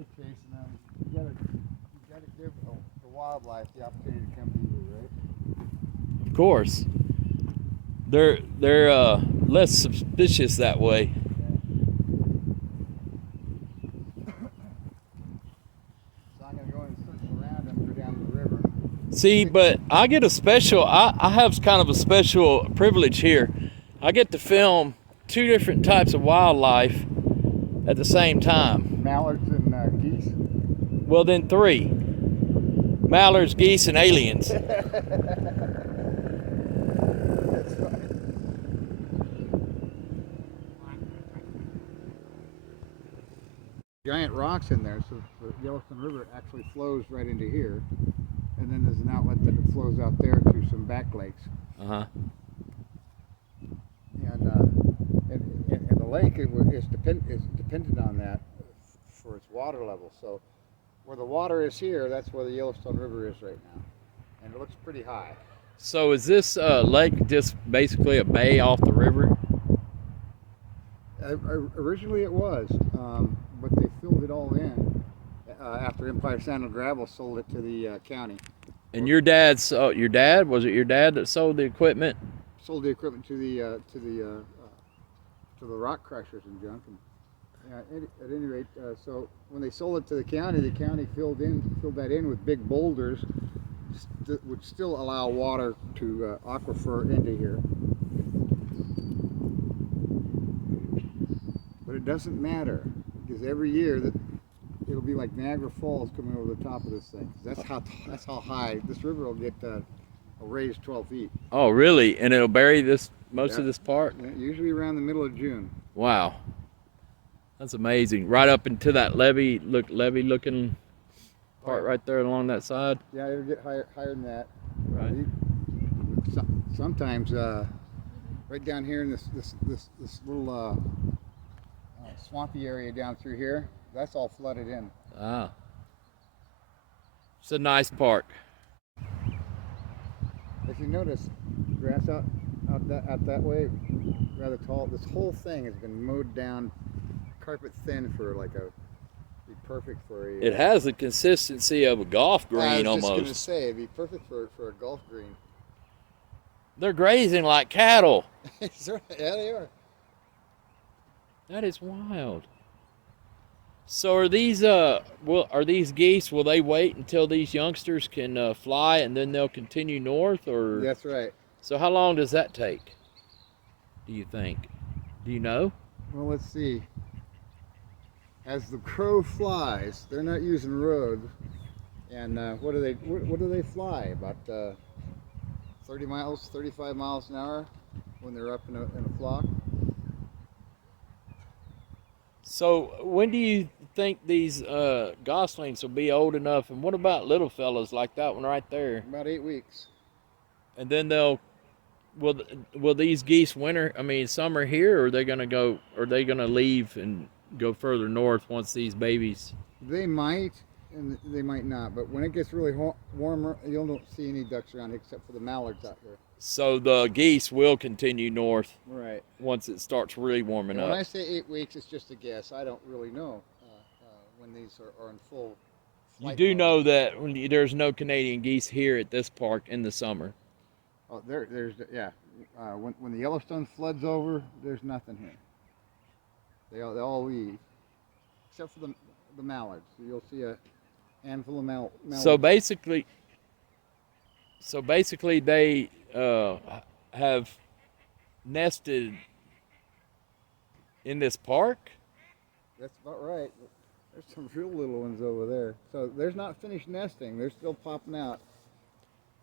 they're chasing them. You gotta give the wildlife the opportunity to come to you, right? Of course. They're less suspicious that way. So I'm gonna go and circle around and go down the river. See, but I get a special, I have kind of a special privilege here. I get to film 2 different types of wildlife at the same time. Mallards and geese. Well, then 3. Mallards, geese, and aliens. That's right. Giant rocks in there, so the Yellowstone River actually flows right into here, and then there's an outlet that flows out there to some back lakes. Uh-huh. And the lake is dependent on that for its water level. So where the water is here, that's where the Yellowstone River is right now, and it looks pretty high. So is this lake just basically a bay off the river? Originally it was, but they filled it all in after Empire Sand and Gravel sold it to the county. And your dad, was it your dad that sold the equipment? Sold the equipment to the rock crushers and junk. And, at any rate, so when they sold it to the county filled that in with big boulders that would still allow water to aquifer into here. But it doesn't matter, because every year it'll be like Niagara Falls coming over the top of this thing. That's how high this river will get. Will raise 12 feet. Oh, really? And it'll bury most of this part? Yeah, usually around the middle of June. Wow, that's amazing. Right up into that levee-looking part right there along that side. Yeah, it'll get higher than that. Right. Sometimes right down here in this little swampy area down through here, that's all flooded in. Ah, it's a nice park. If you notice, grass out that way, rather tall. This whole thing has been mowed down, carpet thin for be perfect for a. It has the consistency of a golf green almost. I was just gonna say it'd be perfect for a golf green. They're grazing like cattle. Yeah, they are. That is wild. So are these geese? Will they wait until these youngsters can fly and then they'll continue north, or? That's right. So how long does that take? Do you think? Do you know? Well, let's see. As the crow flies, they're not using roads, and what do they fly? About 30 miles, 35 miles an hour when they're up in a flock. So when do you think these goslings will be old enough? And what about little fellas like that one right there? About 8 weeks. And then will these geese summer here, or are they gonna leave and go further north once these babies? They might, and they might not. But when it gets really warmer, you don't see any ducks around except for the mallards out here. So the geese will continue north, right, once it starts really warming up. When I say 8 weeks, it's just a guess. I don't really know when these are in full flight. You do know that there's no Canadian geese here at this park in the summer. Oh, there's when the Yellowstone floods over, there's nothing here. They all leave, except for the mallards. So you'll see a handful of mallards. So basically, they have nested in this park. That's about right. There's some real little ones over there. So there's not finished nesting. They're still popping out.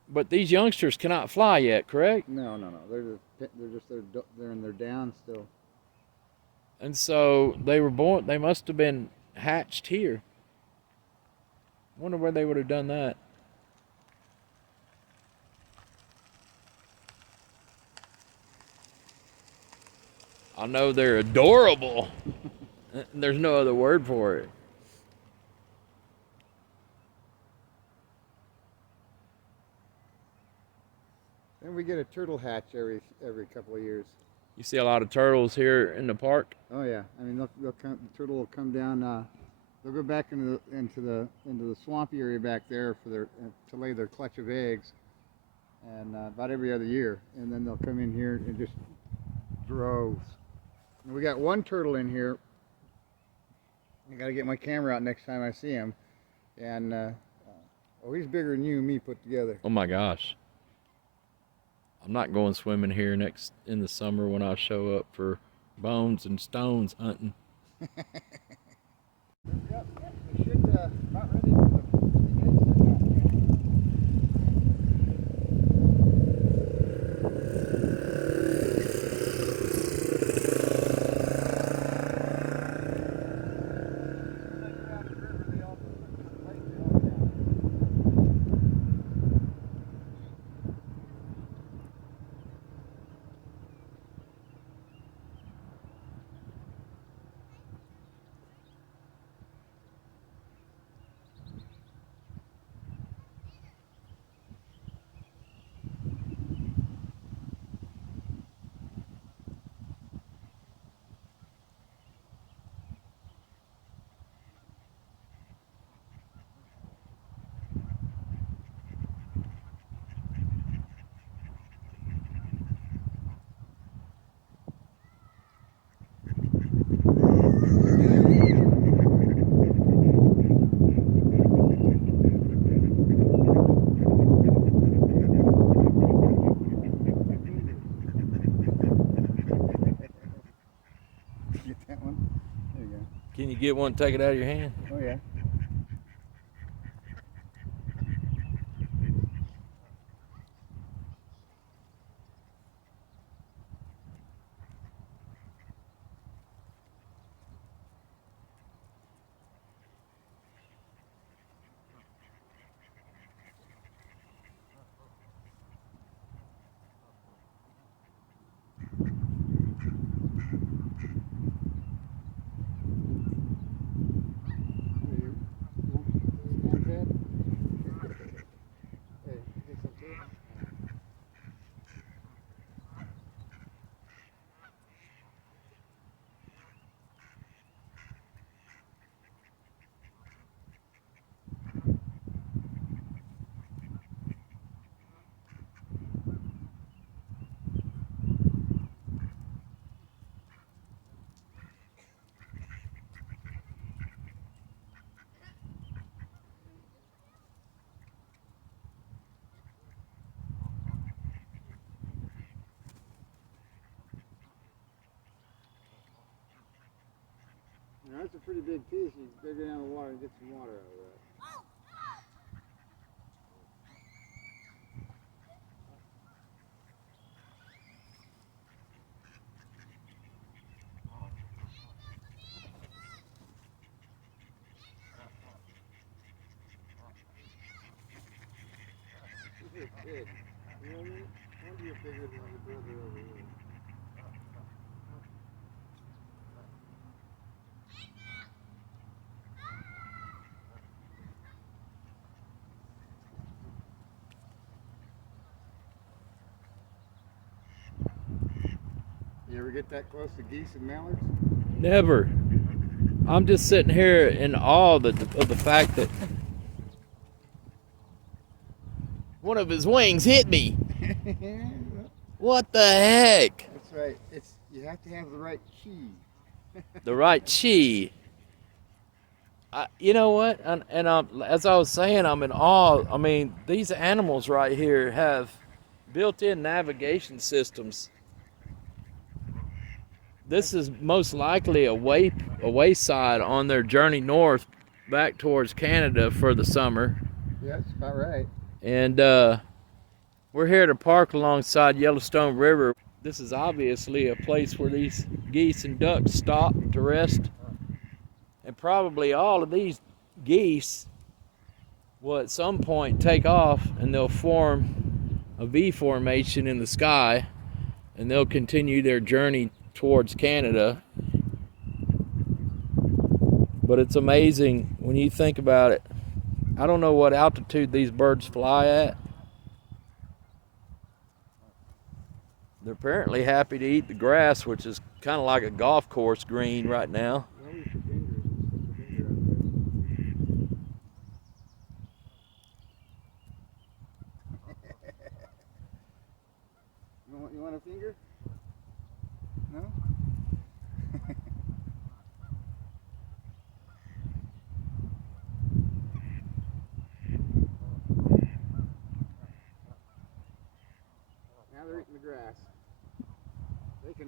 But these youngsters cannot fly yet, correct? No. They're in their down still. And so they were born. They must have been hatched here. Wonder where they would have done that. I know they're adorable. There's no other word for it. Then we get a turtle hatch every couple of years. You see a lot of turtles here in the park? Oh yeah, I mean the turtle will come down. they'll go back into the swampy area back there for their to lay their clutch of eggs, and about every other year, and then they'll come in here and just droves. And we got one turtle in here. I got to get my camera out next time I see him, and oh, he's bigger than you and me put together. Oh my gosh. I'm not going swimming here in the summer when I show up for bones and stones hunting. Yep, they should about ready for the Can you get one, take it out of your hand? Oh yeah. Now that's a pretty big piece. You better go down the water and get some water out of that. This is big. You know what I mean? I wonder you're bigger than your brother over here. You ever get that close to geese and mallards? Never. I'm just sitting here in awe of the fact that one of his wings hit me. What the heck? That's right. You have to have the right key. The right chi. You know what? And as I was saying, I'm in awe. I mean, these animals right here have built-in navigation systems. This is most likely a wayside on their journey north back towards Canada for the summer. Yeah, that's about right. And we're here to park alongside Yellowstone River. This is obviously a place where these geese and ducks stop to rest. And probably all of these geese will at some point take off and they'll form a V formation in the sky, and they'll continue their journey towards Canada. But it's amazing when you think about it. I don't know what altitude these birds fly at. They're apparently happy to eat the grass, which is kind of like a golf course green right now. Well, you should finger it. Stick your finger out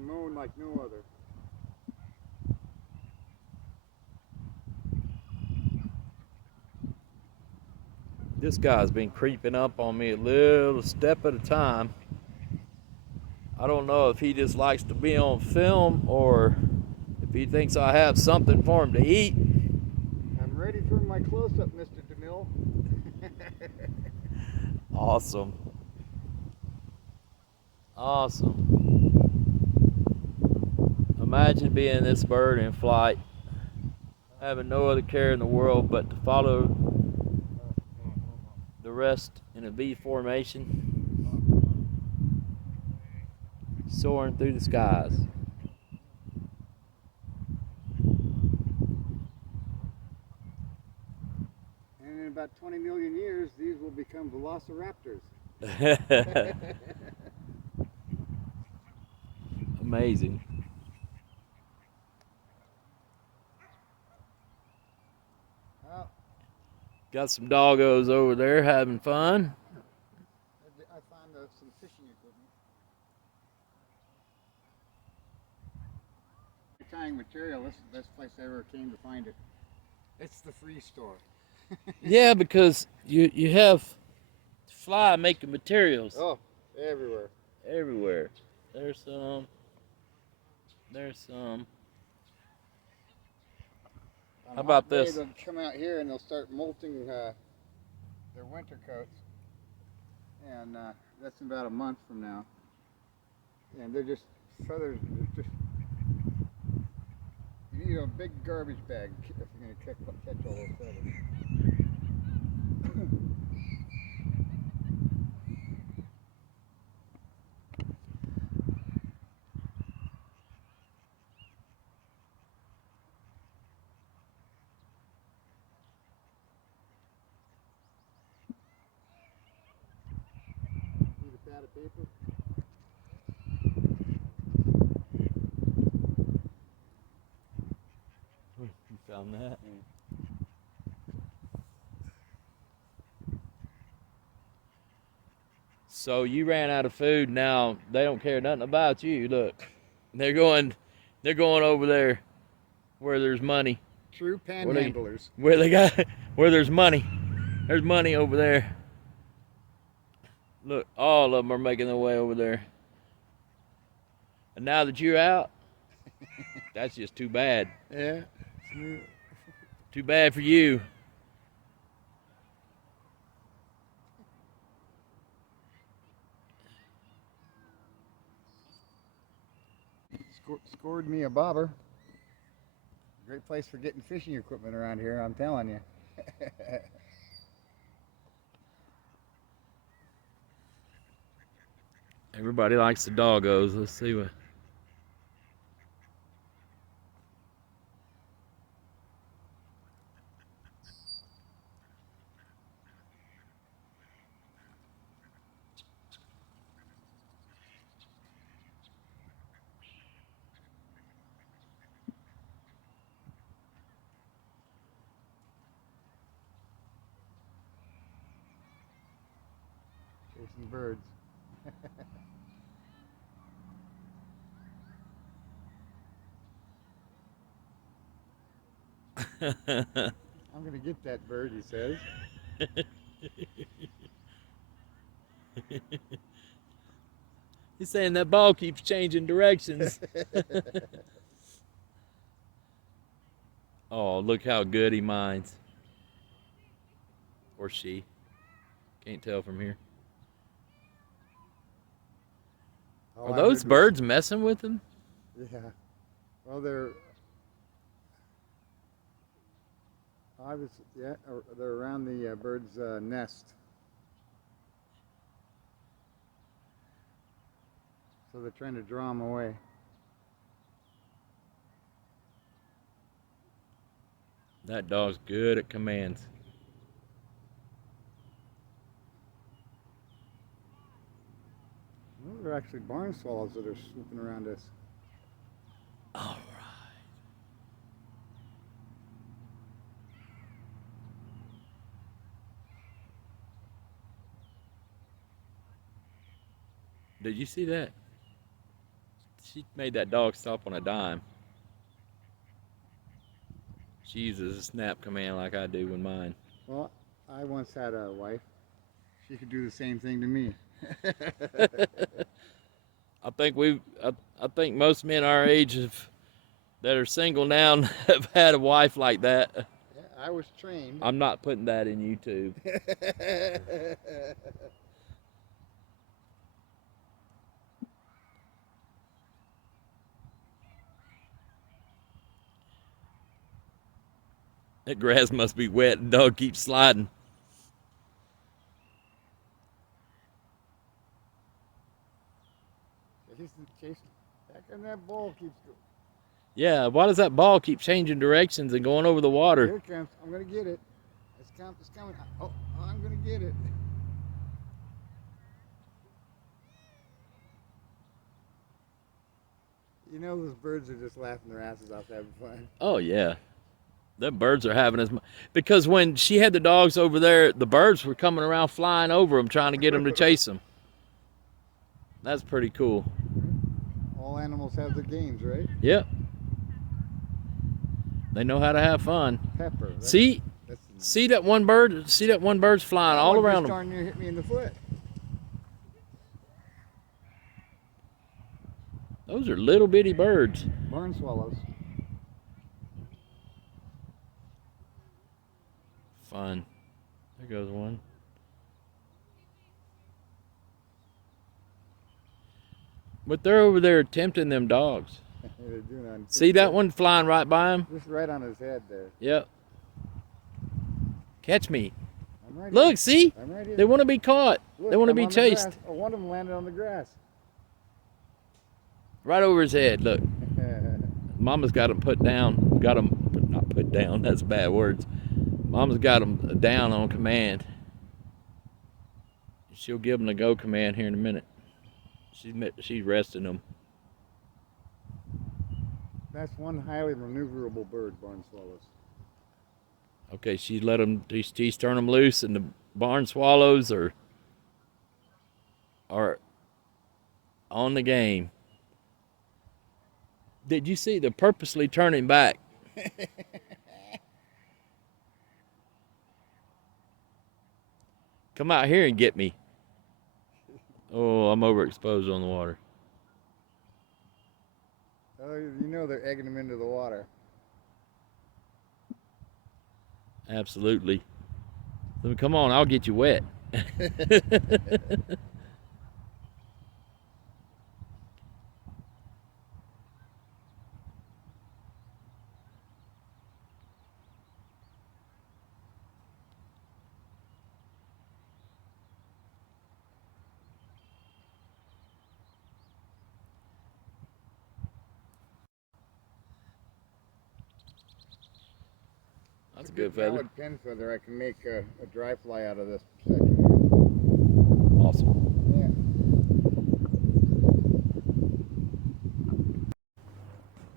moan like no other. This guy's been creeping up on me a little step at a time. I don't know if he just likes to be on film or if he thinks I have something for him to eat. I'm ready for my close-up, Mr. DeMille. Awesome. Awesome. Imagine being this bird in flight, having no other care in the world but to follow the rest in a V formation, soaring through the skies. And in about 20 million years, these will become velociraptors. Amazing. Well, Got some doggos over there having fun. I found some fishing equipment. Tying material, this is the best place I ever came to find it. It's the free store. Yeah, because you have fly making materials. Oh, everywhere. Everywhere. There's some. There's some. On How a about hot day, this? they'll come out here and they'll start molting their winter coats. And that's in about a month from now. And they're just feathers. You need a big garbage bag if you're going to catch all those feathers. Need a pad of paper? You found that? So you ran out of food. Now they don't care nothing about you. Look, they're going over there where there's money. True panhandlers. Where there's money. There's money over there. Look, all of them are making their way over there. And now that you're out, that's just too bad. Yeah. Too bad for you. Scored me a bobber. Great place for getting fishing equipment around here, I'm telling you. Everybody likes the doggos. Let's see what. Chasing birds. I'm going to get that bird, he says. He's saying that ball keeps changing directions. Oh, look how good he minds. Or she. Can't tell from here. All Are I those heard was- birds messing with him? Yeah. Well, they're around the bird's nest. So they're trying to draw them away. That dog's good at commands. Well, they're actually barn swallows that are swooping around us. All right. Did you see that? She made that dog stop on a dime. She uses a snap command like I do with mine. Well, I once had a wife. She could do the same thing to me. I think most men our age that are single now have had a wife like that. Yeah, I was trained. I'm not putting that in YouTube. That grass must be wet and dog keeps sliding. He's chasing. Back and that ball keeps going. Yeah, why does that ball keep changing directions and going over the water? Here it comes. I'm going to get it. It's coming. Oh, I'm going to get it. You know those birds are just laughing their asses off having fun. Oh, yeah. The birds are having as much. Because when she had the dogs over there, the birds were coming around flying over them trying to get them to chase them. That's pretty cool. All animals have their games, right? Yep. They know how to have fun. Pepper. See that one bird? See that one bird's flying all around them. Darn near hit me in the foot. Those are little bitty birds. Barn swallows. Fun. There goes one. But they're over there tempting them dogs. They're doing on See that one flying right by him? just right on his head there. Yep. Catch me. I'm right Look, here. see? I'm right here. They want to be caught. Look, They want to I'm be on the chased. grass. Oh, one of them landed on the grass. Right over his head. Look. Mama's got him put down. Got him, not put down. That's bad words. Mama's got him down on command. She'll give him the go command here in a minute. She's resting him. That's one highly maneuverable bird, barn swallows. Okay, she let him. She's turned him loose, and the barn swallows are on the game. Did you see the purposely turning back? Come out here and get me. Oh, I'm overexposed on the water. Oh, you know they're egging them into the water. Absolutely. So come on, I'll get you wet. That's a good feather. Valid pin feather. I can make a dry fly out of this section. Awesome.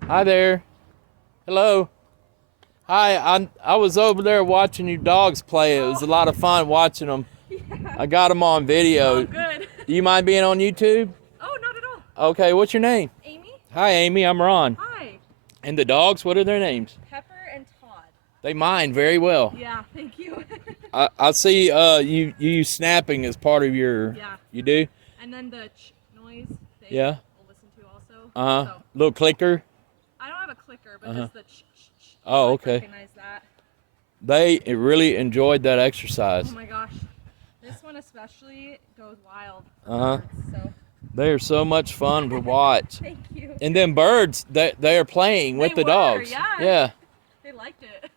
Yeah. Hi there. Hello. Hi, I was over there watching you dogs play. It was a lot of fun watching them. Yeah. I got them on video. Oh, good. Do you mind being on YouTube? Oh, not at all. Okay, what's your name? Amy? Hi, Amy. I'm Ron. Hi. And the dogs, what are their names? Pepper and Todd. They mine very well. Yeah, thank you. I see you use snapping as part of your... Yeah. You do? And then the noise they Yeah. will listen to also. Uh-huh. So, Little clicker. I don't have a clicker, but just the ch. Oh, I okay. recognize that. They really enjoyed that exercise. Oh my gosh. This one especially goes wild. Uh-huh. So They are so much fun to watch. thank you. And then birds, they are playing with They the were, dogs. yeah. Yeah, They liked it.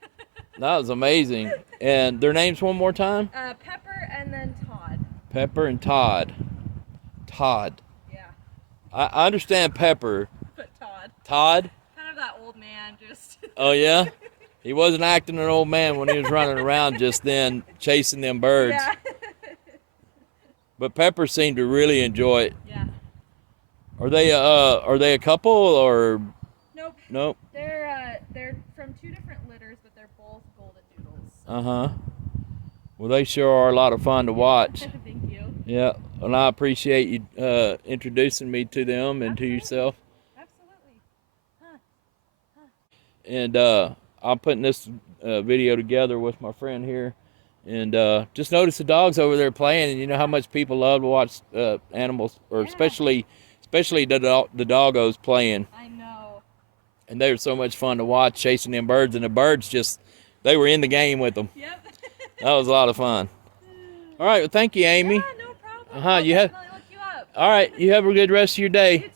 that was amazing. And their names one more time? Pepper and then Todd. Pepper and Todd. Todd. Yeah. I understand Pepper. But Todd. Todd? Kind of that old man just. Oh, yeah? He wasn't acting an old man when he was running around just then chasing them birds. Yeah. But Pepper seemed to really enjoy it. Yeah. Are they a couple or? Nope. Nope. They're from two different litters, but they're both golden doodles. Uh-huh. Well, they sure are a lot of fun to watch. Thank you. Yeah, and I appreciate you introducing me to them and to yourself. and I'm putting this video together with my friend here, and just noticed the dogs over there playing. And you know how much people love to watch animals, or Yeah. especially the doggos playing. I know. And they were so much fun to watch, chasing them birds, and the birds they were in the game with them. Yep. That was a lot of fun. All right, well, thank you, Amy. Yeah, no problem. Uh-huh, I'll you have- definitely look you up. All right, you have a good rest of your day. You